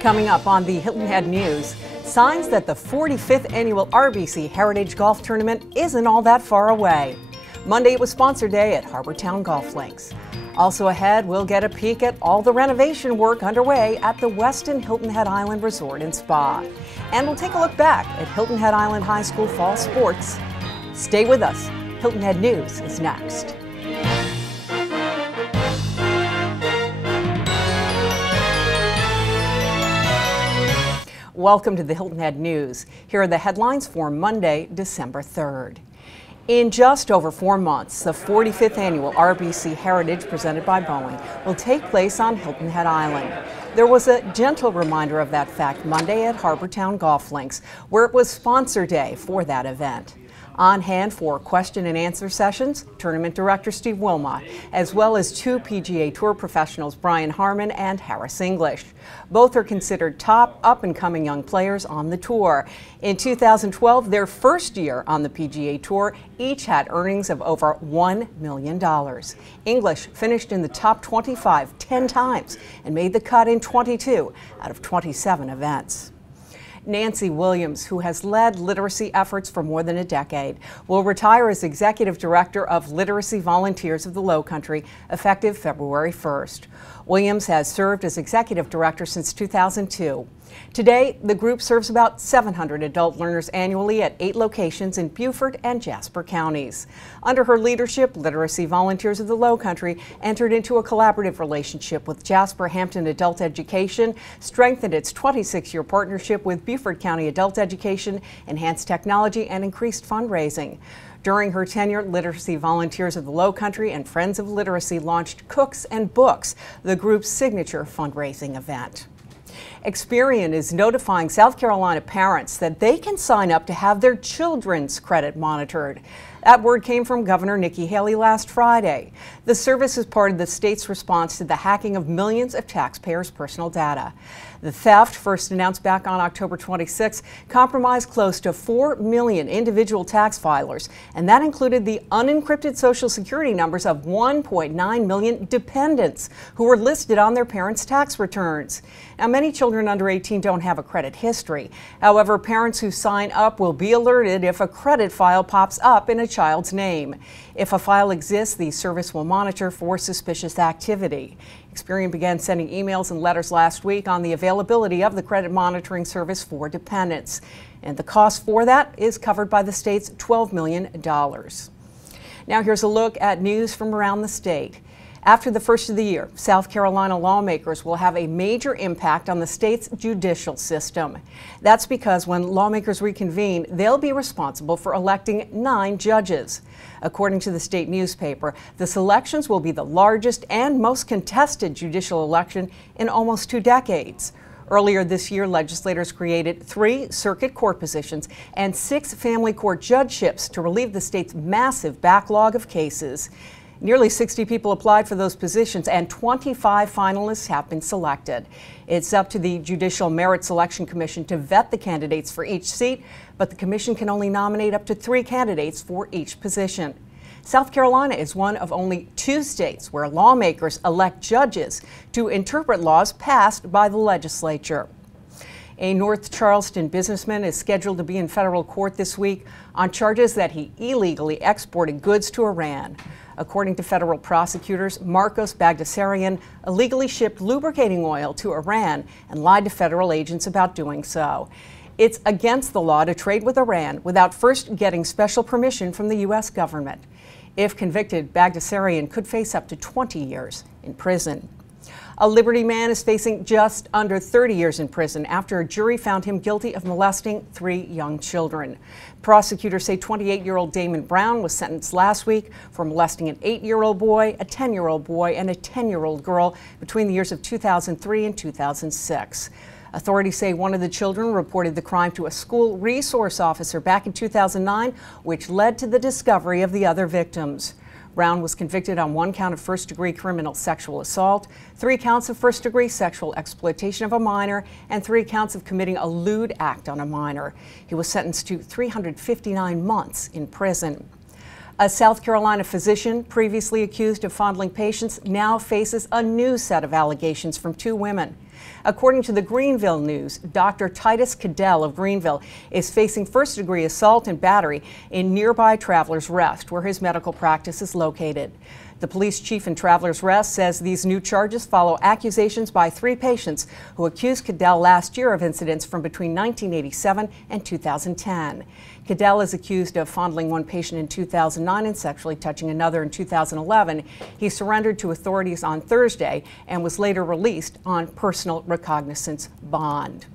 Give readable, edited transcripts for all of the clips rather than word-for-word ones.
Coming up on the Hilton Head News, signs that the 45th annual RBC Heritage Golf Tournament isn't all that far away. Monday it was sponsor day at Harbortown Golf Links. Also ahead, we'll get a peek at all the renovation work underway at the Weston Hilton Head Island Resort and Spa. And we'll take a look back at Hilton Head Island High School fall sports. Stay with us. Hilton Head News is next. Welcome to the Hilton Head News. Here are the headlines for Monday, December 3rd. In just over 4 months, the 45th annual RBC Heritage presented by Boeing will take place on Hilton Head Island. There was a gentle reminder of that fact Monday at Harbortown Golf Links, where it was sponsor day for that event. On hand for question and answer sessions, Tournament Director Steve Wilmot, as well as 2 PGA Tour professionals, Brian Harmon and Harris English. Both are considered top up-and-coming young players on the tour. In 2012, their first year on the PGA Tour, each had earnings of over $1 million. English finished in the top 25 10 times and made the cut in 22 out of 27 events. Nancy Williams, who has led literacy efforts for more than a decade, will retire as Executive Director of Literacy Volunteers of the Lowcountry effective February 1st. Williams has served as Executive Director since 2002. Today, the group serves about 700 adult learners annually at 8 locations in Beaufort and Jasper counties. Under her leadership, Literacy Volunteers of the Lowcountry entered into a collaborative relationship with Jasper Hampton Adult Education, strengthened its 26-year partnership with Beaufort County Adult Education, enhanced technology, and increased fundraising. During her tenure, Literacy Volunteers of the Lowcountry and Friends of Literacy launched Cooks and Books, the group's signature fundraising event. Experian is notifying South Carolina parents that they can sign up to have their children's credit monitored. That word came from Governor Nikki Haley last Friday. The service is part of the state's response to the hacking of millions of taxpayers' personal data. The theft, first announced back on October 26, compromised close to 4 million individual tax filers, and that included the unencrypted Social Security numbers of 1.9 million dependents who were listed on their parents' tax returns. Now, many children under 18 don't have a credit history. However, parents who sign up will be alerted if a credit file pops up in a child's name. If a file exists, the service will monitor for suspicious activity. Experian began sending emails and letters last week on the availability of the credit monitoring service for dependents. And the cost for that is covered by the state's $12 million. Now here's a look at news from around the state. After the first of the year, South Carolina lawmakers will have a major impact on the state's judicial system. That's because when lawmakers reconvene, they'll be responsible for electing 9 judges. According to the state newspaper, the selections will be the largest and most contested judicial election in almost 2 decades. Earlier this year, legislators created 3 circuit court positions and 6 family court judgeships to relieve the state's massive backlog of cases. Nearly 60 people applied for those positions and 25 finalists have been selected. It's up to the Judicial Merit Selection Commission to vet the candidates for each seat, but the commission can only nominate up to 3 candidates for each position. South Carolina is one of only 2 states where lawmakers elect judges to interpret laws passed by the legislature. A North Charleston businessman is scheduled to be in federal court this week on charges that he illegally exported goods to Iran. According to federal prosecutors, Marcos Bagdasarian illegally shipped lubricating oil to Iran and lied to federal agents about doing so. It's against the law to trade with Iran without first getting special permission from the U.S. government. If convicted, Bagdasarian could face up to 20 years in prison. A Liberty man is facing just under 30 years in prison after a jury found him guilty of molesting 3 young children. Prosecutors say 28-year-old Damon Brown was sentenced last week for molesting an 8-year-old boy, a 10-year-old boy, and a 10-year-old girl between the years of 2003 and 2006. Authorities say one of the children reported the crime to a school resource officer back in 2009, which led to the discovery of the other victims. Brown was convicted on 1 count of first-degree criminal sexual assault, 3 counts of first-degree sexual exploitation of a minor, and 3 counts of committing a lewd act on a minor. He was sentenced to 359 months in prison. A South Carolina physician previously accused of fondling patients now faces a new set of allegations from 2 women. According to the Greenville News, Dr. Titus Cadell of Greenville is facing first-degree assault and battery in nearby Travelers Rest, where his medical practice is located. The police chief in Travelers Rest says these new charges follow accusations by 3 patients who accused Cadell last year of incidents from between 1987 and 2010. Cadell is accused of fondling one patient in 2009 and sexually touching another in 2011. He surrendered to authorities on Thursday and was later released on personal recognizance bond.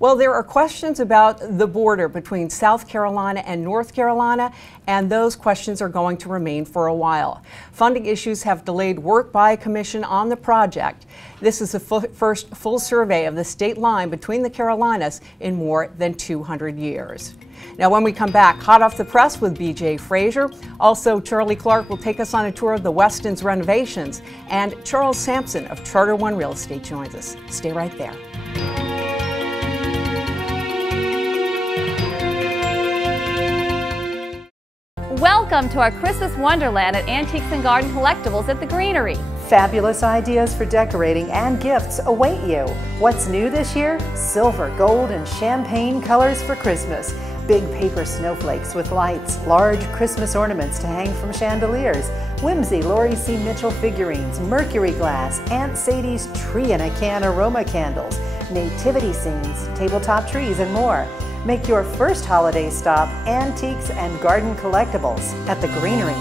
Well, there are questions about the border between South Carolina and North Carolina, and those questions are going to remain for a while. Funding issues have delayed work by a commission on the project. This is the first full survey of the state line between the Carolinas in more than 200 years. Now, when we come back, hot off the press with BJ Frazier. Also, Charlie Clark will take us on a tour of the Weston's Renovations, and Charles Sampson of Charter One Real Estate joins us. Stay right there. Welcome to our Christmas Wonderland at Antiques and Garden Collectibles at the Greenery. Fabulous ideas for decorating and gifts await you. What's new this year? Silver, gold, and champagne colors for Christmas. Big paper snowflakes with lights, large Christmas ornaments to hang from chandeliers, whimsy Laurie C. Mitchell figurines, mercury glass, Aunt Sadie's tree in a can aroma candles, nativity scenes, tabletop trees, and more. Make your first holiday stop Antiques and Garden Collectibles at the Greenery.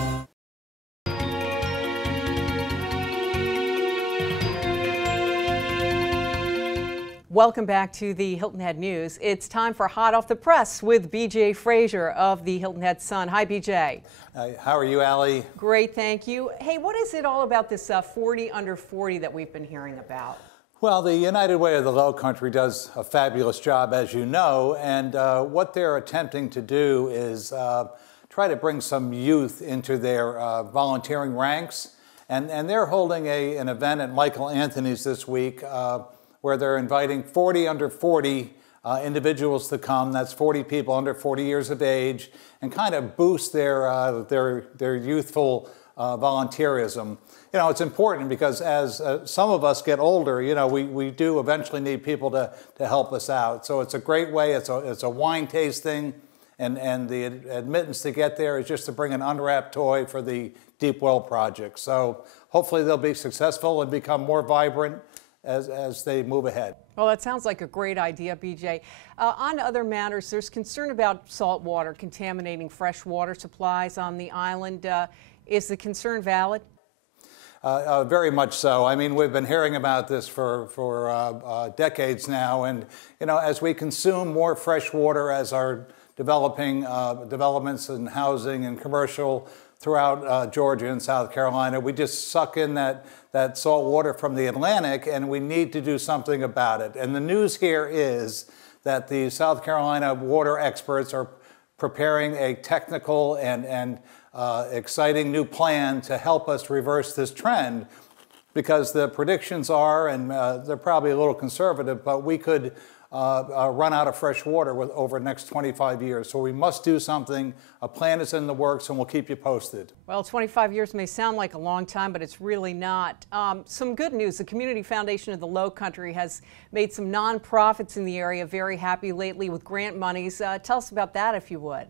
Welcome back to the Hilton Head News. It's time for Hot Off the Press with BJ Frazier of the Hilton Head Sun. Hi, BJ. How are you, Allie? Great, thank you. Hey, what is it all about this 40 under 40 that we've been hearing about? Well, the United Way of the Low Country does a fabulous job, as you know, and what they're attempting to do is try to bring some youth into their volunteering ranks. And they're holding an event at Michael Anthony's this week where they're inviting 40 under 40 individuals to come. That's 40 people under 40 years of age, and kind of boost their youthful volunteerism. You know, it's important because as some of us get older, you know, we do eventually need people to help us out. So it's a great way. It's a wine tasting, and the admittance to get there is just to bring an unwrapped toy for the Deep Well project. So hopefully they'll be successful and become more vibrant as they move ahead. Well, that sounds like a great idea, BJ. On other matters, there's concern about salt water contaminating fresh water supplies on the island. Is the concern valid? Very much so. I mean, we've been hearing about this for decades now, and you know, as we consume more fresh water as our developments in housing and commercial throughout Georgia and South Carolina, we just suck in that salt water from the Atlantic, and we need to do something about it. And the news here is that the South Carolina water experts are preparing a technical and exciting new plan to help us reverse this trend, because the predictions are, and they're probably a little conservative, but we could run out of fresh water over the next 25 years. So we must do something. A plan is in the works, and we'll keep you posted. Well, 25 years may sound like a long time, but it's really not. Some good news. The Community Foundation of the Low Country has made some nonprofits in the area very happy lately with grant monies. Tell us about that, if you would.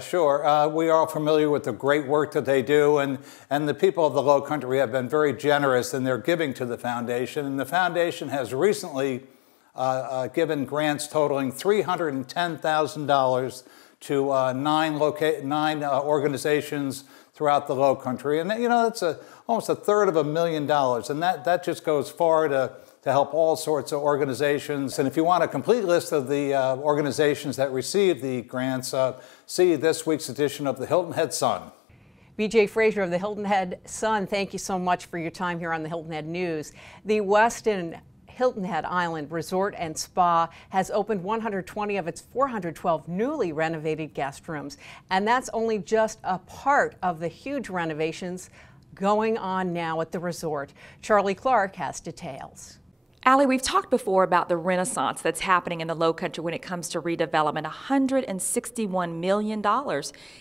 Sure. We are all familiar with the great work that they do, and the people of the Low Country have been very generous in their giving to the foundation. And the foundation has recently given grants totaling $310,000 to nine organizations throughout the Low Country. And you know, that's almost $250,000, and that just goes far to help all sorts of organizations. And if you want a complete list of the organizations that receive the grants, see this week's edition of the Hilton Head Sun. BJ Frazier of the Hilton Head Sun, thank you so much for your time here on the Hilton Head News. The Weston Hilton Head Island Resort and Spa has opened 120 of its 412 newly renovated guest rooms. And that's only just a part of the huge renovations going on now at the resort. Charlie Clark has details. Allie, we've talked before about the renaissance that's happening in the Lowcountry when it comes to redevelopment. $161 million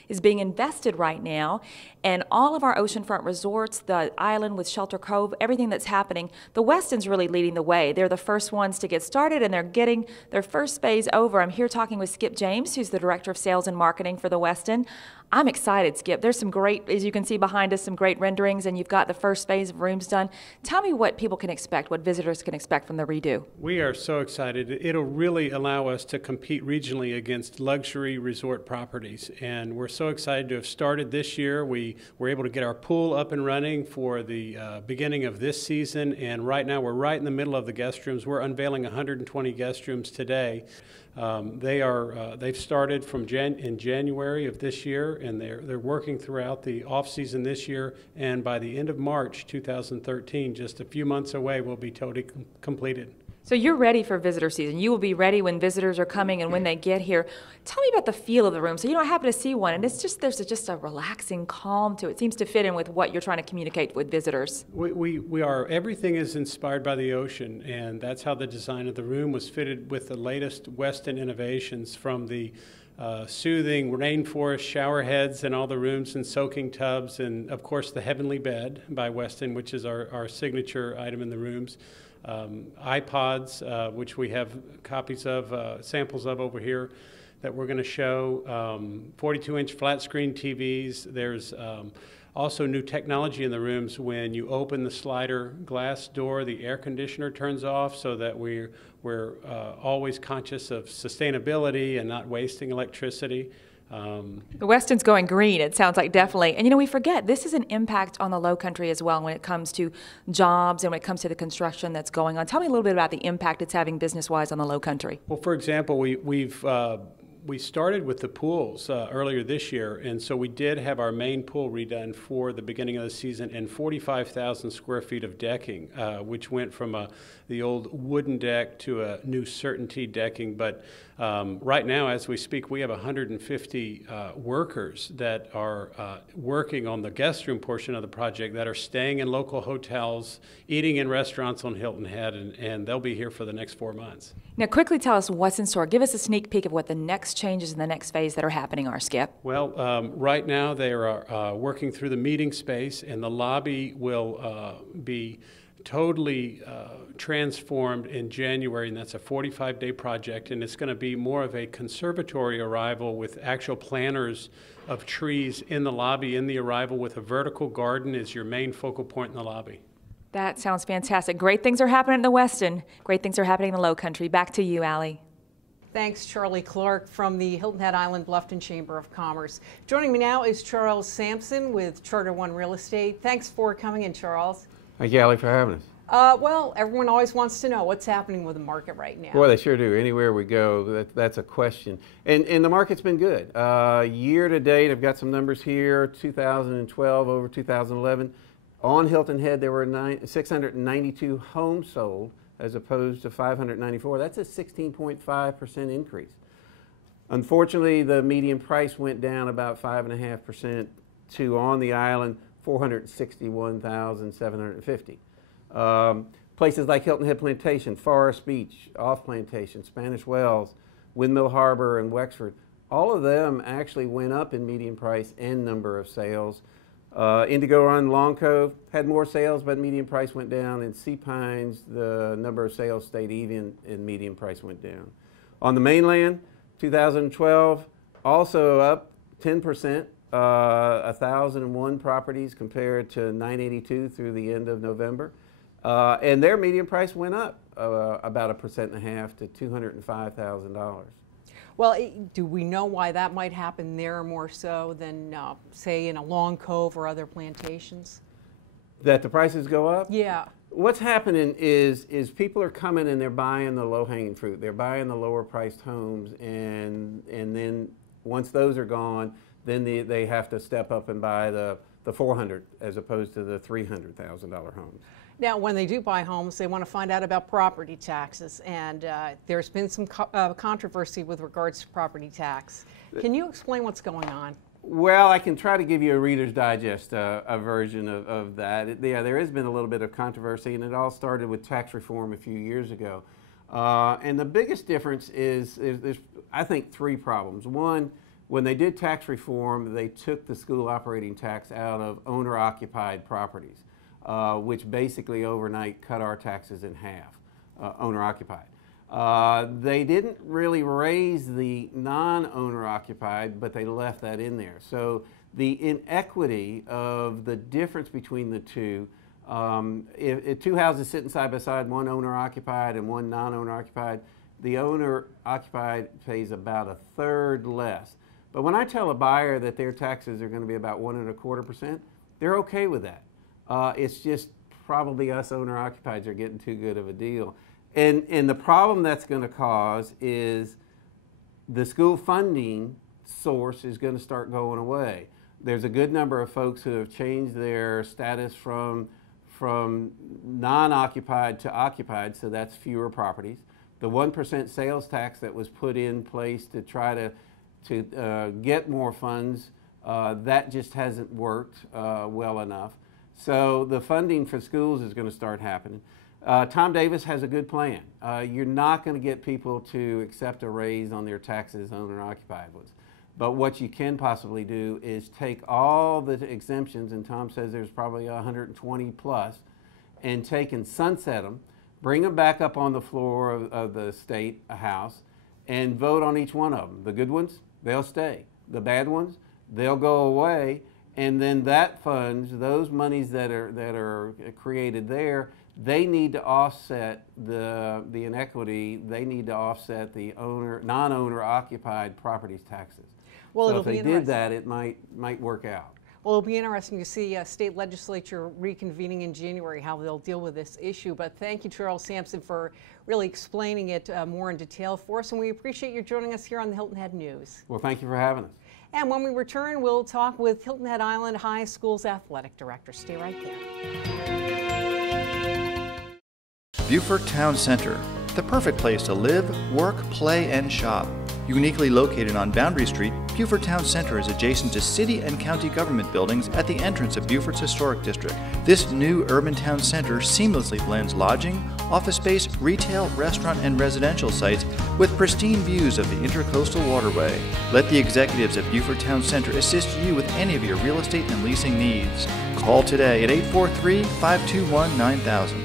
is being invested right now, and all of our oceanfront resorts, the island with Shelter Cove, everything that's happening, the Weston's really leading the way. They're the first ones to get started, and they're getting their first phase over. I'm here talking with Skip James, who's the Director of Sales and Marketing for the Weston. I'm excited, Skip. There's some great, as you can see behind us, some great renderings, and you've got the first phase of rooms done. Tell me what people can expect, what visitors can expect from the redo. We are so excited. It'll really allow us to compete regionally against luxury resort properties, and we're so excited to have started this year. We were able to get our pool up and running for the beginning of this season, and right now we're right in the middle of the guest rooms. We're unveiling 120 guest rooms today. They've started in January of this year, and they're working throughout the off season this year, and by the end of March 2013, just a few months away, we'll be totally completed. So you're ready for visitor season. You will be ready when visitors are coming and when they get here. Tell me about the feel of the room. So I happen to see one, and there's just a relaxing calm to it. It seems to fit in with what you're trying to communicate with visitors. Everything is inspired by the ocean, and that's how the design of the room was fitted with the latest Weston innovations, from the soothing rainforest shower heads in all the rooms and soaking tubs, and of course the Heavenly Bed by Weston, which is our signature item in the rooms. iPods, which we have copies of, samples of over here that we're going to show, 42-inch flat screen TVs. There's also new technology in the rooms. When you open the slider glass door, the air conditioner turns off, so that we're always conscious of sustainability and not wasting electricity. The Weston's going green, it sounds like, definitely. And we forget, this is an impact on the Lowcountry as well when it comes to jobs and when it comes to the construction that's going on. Tell me a little bit about the impact it's having business-wise on the Lowcountry. Well, for example, we started with the pools earlier this year, and so we did have our main pool redone for the beginning of the season, and 45,000 square feet of decking, which went from the old wooden deck to a new Certainty decking. But right now, as we speak, we have 150 workers that are working on the guest room portion of the project, that are staying in local hotels, eating in restaurants on Hilton Head, and they'll be here for the next 4 months. Now, quickly tell us what's in store. Give us a sneak peek of what the next changes in the next phase that are happening are, Skip. Well, right now they are working through the meeting space, and the lobby will be totally transformed in January, and that's a 45-day project, and it's going to be more of a conservatory arrival with actual planters of trees in the lobby in the arrival, with a vertical garden as your main focal point in the lobby. That sounds fantastic. Great things are happening in the Weston. Great things are happening in the Lowcountry. Back to you, Allie. Thanks, Charlie Clark from the Hilton Head Island Bluffton Chamber of Commerce. Joining me now is Charles Sampson with Charter One Real Estate. Thanks for coming in, Charles. Thank you, Allie, for having us. Well, everyone always wants to know what's happening with the market right now. Boy, they sure do. Anywhere we go, that's a question. And the market's been good. Year to date, I've got some numbers here, 2012 over 2011. On Hilton Head, there were 692 homes sold as opposed to 594. That's a 16.5% increase. Unfortunately, the median price went down about 5.5% to, on the island, $461,750. Places like Hilton Head Plantation, Forest Beach, Off Plantation, Spanish Wells, Windmill Harbor, and Wexford, all of them actually went up in median price and number of sales. Indigo Run, Long Cove had more sales, but median price went down. In Sea Pines, the number of sales stayed even and median price went down. On the mainland, 2012, also up 10%, 1,001 properties compared to 982 through the end of November. And their median price went up about 1.5% to $205,000. Well, do we know why that might happen there more so than, say, in a Long Cove or other plantations? That the prices go up? Yeah. What's happening is people are coming and they're buying the low-hanging fruit. They're buying the lower-priced homes, and then once those are gone, then they have to step up and buy the $400,000 as opposed to the $300,000 homes. Now, when they do buy homes, they want to find out about property taxes, and there's been some controversy with regards to property tax. Can you explain what's going on? Well, I can try to give you a Reader's Digest a version of that. Yeah, there has been a little bit of controversy, and it all started with tax reform a few years ago. And the biggest difference is there's, I think, three problems. One, when they did tax reform, they took the school operating tax out of owner-occupied properties, which basically overnight cut our taxes in half, owner-occupied. They didn't really raise the non-owner occupied, but they left that in there. So the inequity of the difference between the two, if two houses sitting side by side, one owner occupied and one non-owner occupied, the owner occupied pays about a third less. But when I tell a buyer that their taxes are going to be about 1.25%, they're okay with that. It's just probably us owner occupieds are getting too good of a deal. And the problem that's going to cause is the school funding source is going to start going away. There's a good number of folks who have changed their status from non-occupied to occupied, so that's fewer properties. The 1% sales tax that was put in place to try to get more funds, that just hasn't worked well enough. So the funding for schools is going to start happening. Tom Davis has a good plan. You're not going to get people to accept a raise on their taxes, owner-occupied ones. But what you can possibly do is take all the exemptions, and Tom says there's probably 120 plus, and take and sunset them, bring them back up on the floor of the state house, and vote on each one of them. The good ones, they'll stay. The bad ones, they'll go away, and then that funds, those monies that are created there, they need to offset the inequity. They need to offset the non-owner occupied properties taxes. Well, so if they did that, it might work out. Well, it'll be interesting to see state legislature reconvening in January, how they'll deal with this issue. But thank you, Charles Sampson, for really explaining it more in detail for us. And we appreciate you joining us here on the Hilton Head News. Well, thank you for having us. And when we return, we'll talk with Hilton Head Island High School's athletic director. Stay right there. Beaufort Town Center, the perfect place to live, work, play, and shop. Uniquely located on Boundary Street, Beaufort Town Center is adjacent to city and county government buildings at the entrance of Beaufort's historic district. This new urban town center seamlessly blends lodging, office space, retail, restaurant, and residential sites with pristine views of the Intercoastal Waterway. Let the executives at Beaufort Town Center assist you with any of your real estate and leasing needs. Call today at 843-521-9000.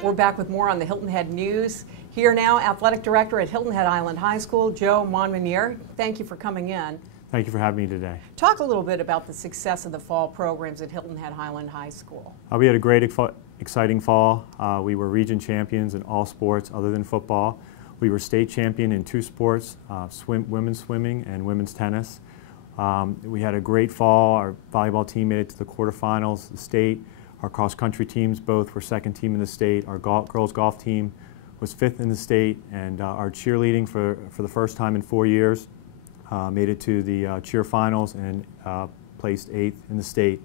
We're back with more on the Hilton Head News. Here now, Athletic Director at Hilton Head Island High School, Joe Monmonier. Thank you for coming in. Thank you for having me today. Talk a little bit about the success of the fall programs at Hilton Head Island High School. We had a great, exciting fall. We were region champions in all sports other than football. We were state champion in 2 sports, women's swimming and women's tennis. We had a great fall. Our volleyball team made it to the quarterfinals, the state. Our cross-country teams both were 2nd team in the state. Our girls golf team was 5th in the state, and our cheerleading for the first time in 4 years made it to the cheer finals and placed 8th in the state.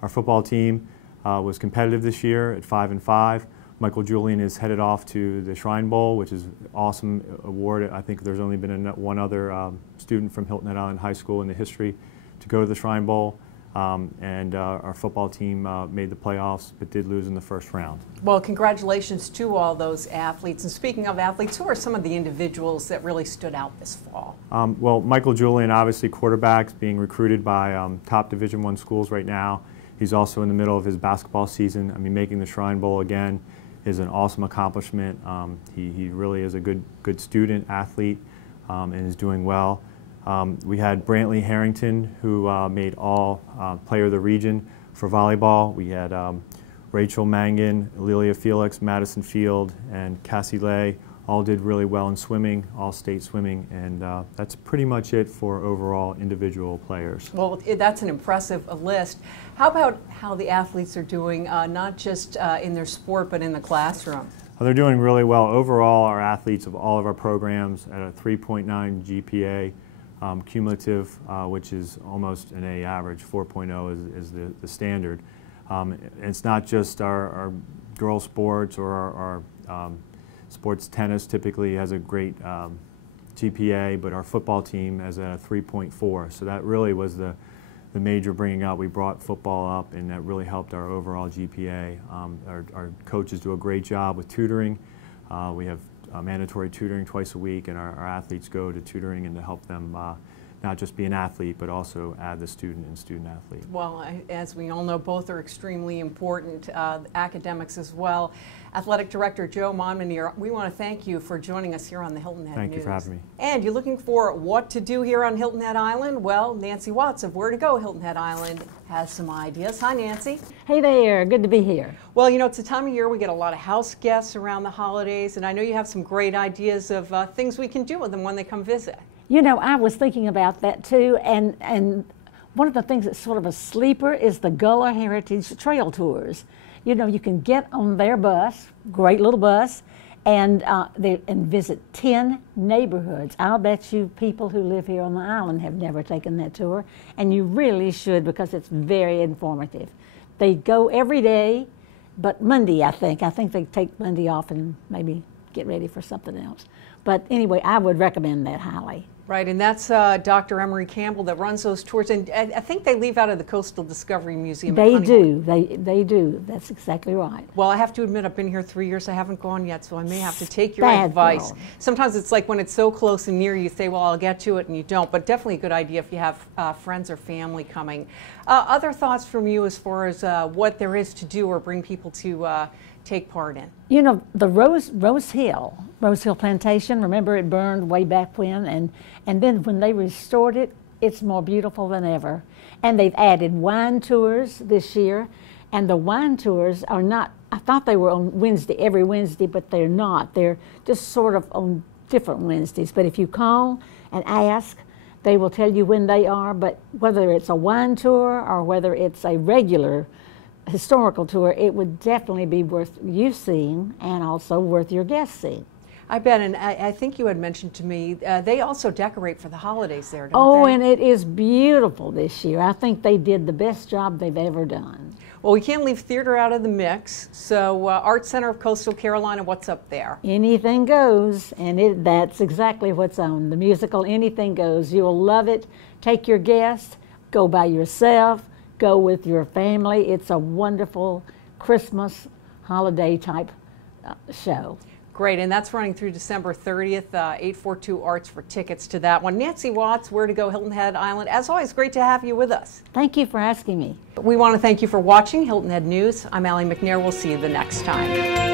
Our football team was competitive this year at 5-5. Michael Julian is headed off to the Shrine Bowl, which is an awesome award. I think there's only been one other student from Hilton Head Island High School in the history to go to the Shrine Bowl. And our football team made the playoffs but did lose in the first round. Well, congratulations to all those athletes. And speaking of athletes, who are some of the individuals that really stood out this fall? Well, Michael Julian, obviously quarterbacks, being recruited by top Division I schools right now. He's also in the middle of his basketball season. I mean, making the Shrine Bowl again is an awesome accomplishment. He really is a good student, athlete, and is doing well. We had Brantley Harrington, who made all player of the region for volleyball. We had Rachel Mangan, Lilia Felix, Madison Field, and Cassie Lay all did really well in swimming, all state swimming, and that's pretty much it for overall individual players. Well, that's an impressive list. How about how the athletes are doing, not just in their sport, but in the classroom? They're doing really well. Overall, our athletes of all of our programs at a 3.9 GPA. Cumulative, which is almost an A average. 4.0 is the standard. It's not just our girls sports or our Sports tennis typically has a great GPA, but our football team has a 3.4. So that really was the major bringing up. We brought football up, and that really helped our overall GPA. Our coaches do a great job with tutoring. We have mandatory tutoring twice a week, and our athletes go to tutoring and to help them not just be an athlete, but also add the student and student athlete. Well, as we all know, both are extremely important, academics as well. Athletic Director Joe Monmonier, we want to thank you for joining us here on the Hilton Head News. Thank you for having me. And you're looking for what to do here on Hilton Head Island? Well, Nancy Watts of Where to Go Hilton Head Island has some ideas. Hi, Nancy. Hey there, good to be here. Well, you know, it's a time of year we get a lot of house guests around the holidays, and I know you have some great ideas of things we can do with them when they come visit. You know, I was thinking about that too, and one of the things that's sort of a sleeper is the Gullah Heritage Trail Tours. You know, you can get on their bus, great little bus, and visit 10 neighborhoods. I'll bet you people who live here on the island have never taken that tour, and you really should, because it's very informative. They go every day, but Monday, I think they take Monday off and maybe get ready for something else. But anyway, I would recommend that highly. Right, and that's Dr. Emery Campbell that runs those tours, and I think they leave out of the Coastal Discovery Museum. They do, they do. That's exactly right. Well, I have to admit, I've been here 3 years. I haven't gone yet, so I may have to take your advice. Girl. Sometimes it's like when it's so close and near, you say, well, I'll get to it, and you don't. But definitely a good idea if you have friends or family coming. Other thoughts from you as far as what there is to do or bring people to take part in? You know, the Rose Hill Plantation, remember it burned way back when, and then when they restored it, it's more beautiful than ever. And they've added wine tours this year, and the wine tours are not, I thought they were on Wednesday, every Wednesday, but they're not. They're just sort of on different Wednesdays. But if you call and ask, they will tell you when they are, but whether it's a wine tour or whether it's a regular historical tour, it would definitely be worth you seeing and also worth your guests seeing. I bet, and I think you had mentioned to me, they also decorate for the holidays there, don't they? Oh, and it is beautiful this year. I think they did the best job they've ever done. Well, we can't leave theater out of the mix, so Arts Center of Coastal Carolina, what's up there? Anything goes, and that's exactly what's on. The musical Anything Goes. You'll love it. Take your guests, go by yourself, go with your family. It's a wonderful Christmas holiday type show. Great, and that's running through December 30th, 842 Arts for tickets to that one. Nancy Watts, Where to Go Hilton Head Island. As always, great to have you with us. Thank you for asking me. We want to thank you for watching Hilton Head News. I'm Allie McNair. We'll see you the next time.